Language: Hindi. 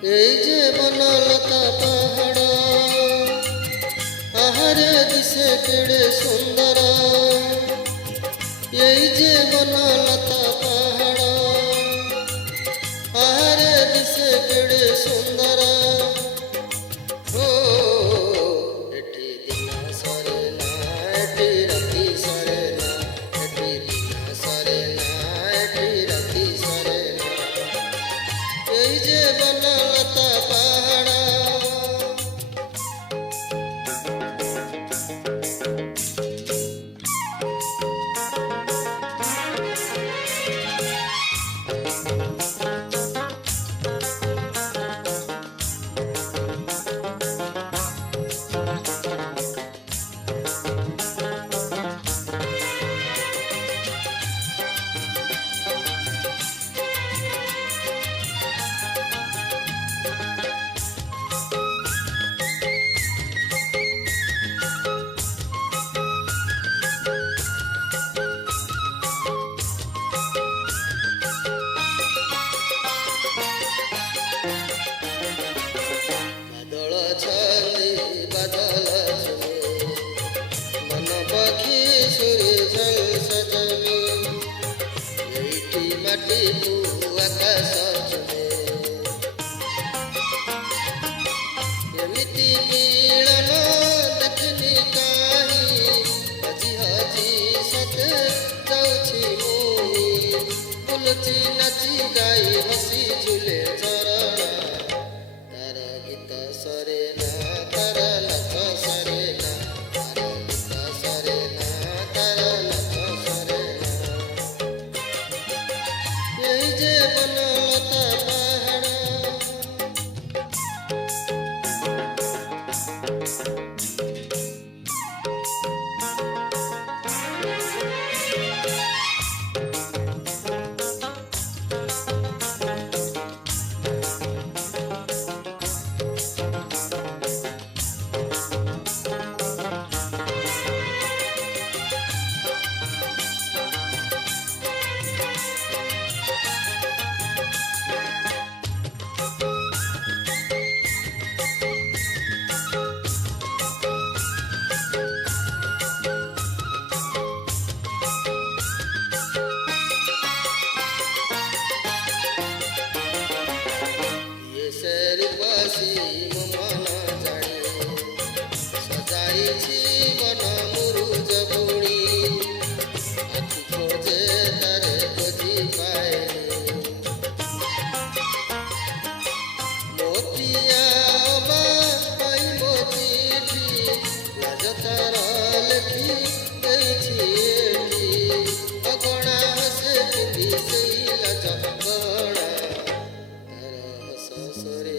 এই যে বনলতা পাহাড় আহারে দিশে কেড়ে সুন্দর এই যে বনলতা পাহাড় আহারে দিশে কেড়ে সুন্দর ও এটি দিন সরে না এটি রাতি সরে না এটি দিন সরে না এটি রাতি সরে না এই যে বনলতা পাহাড় एमिति मिलन देखनी काहि हजी हजी सते जाउछि मुई बुलुछि नाची गाई हसी झुले चरण तार गीत सरे ना तार नाच सरे ना तार गीत सरे ना तार नाच सरे ना यही जे बनलता पहाड़ सरे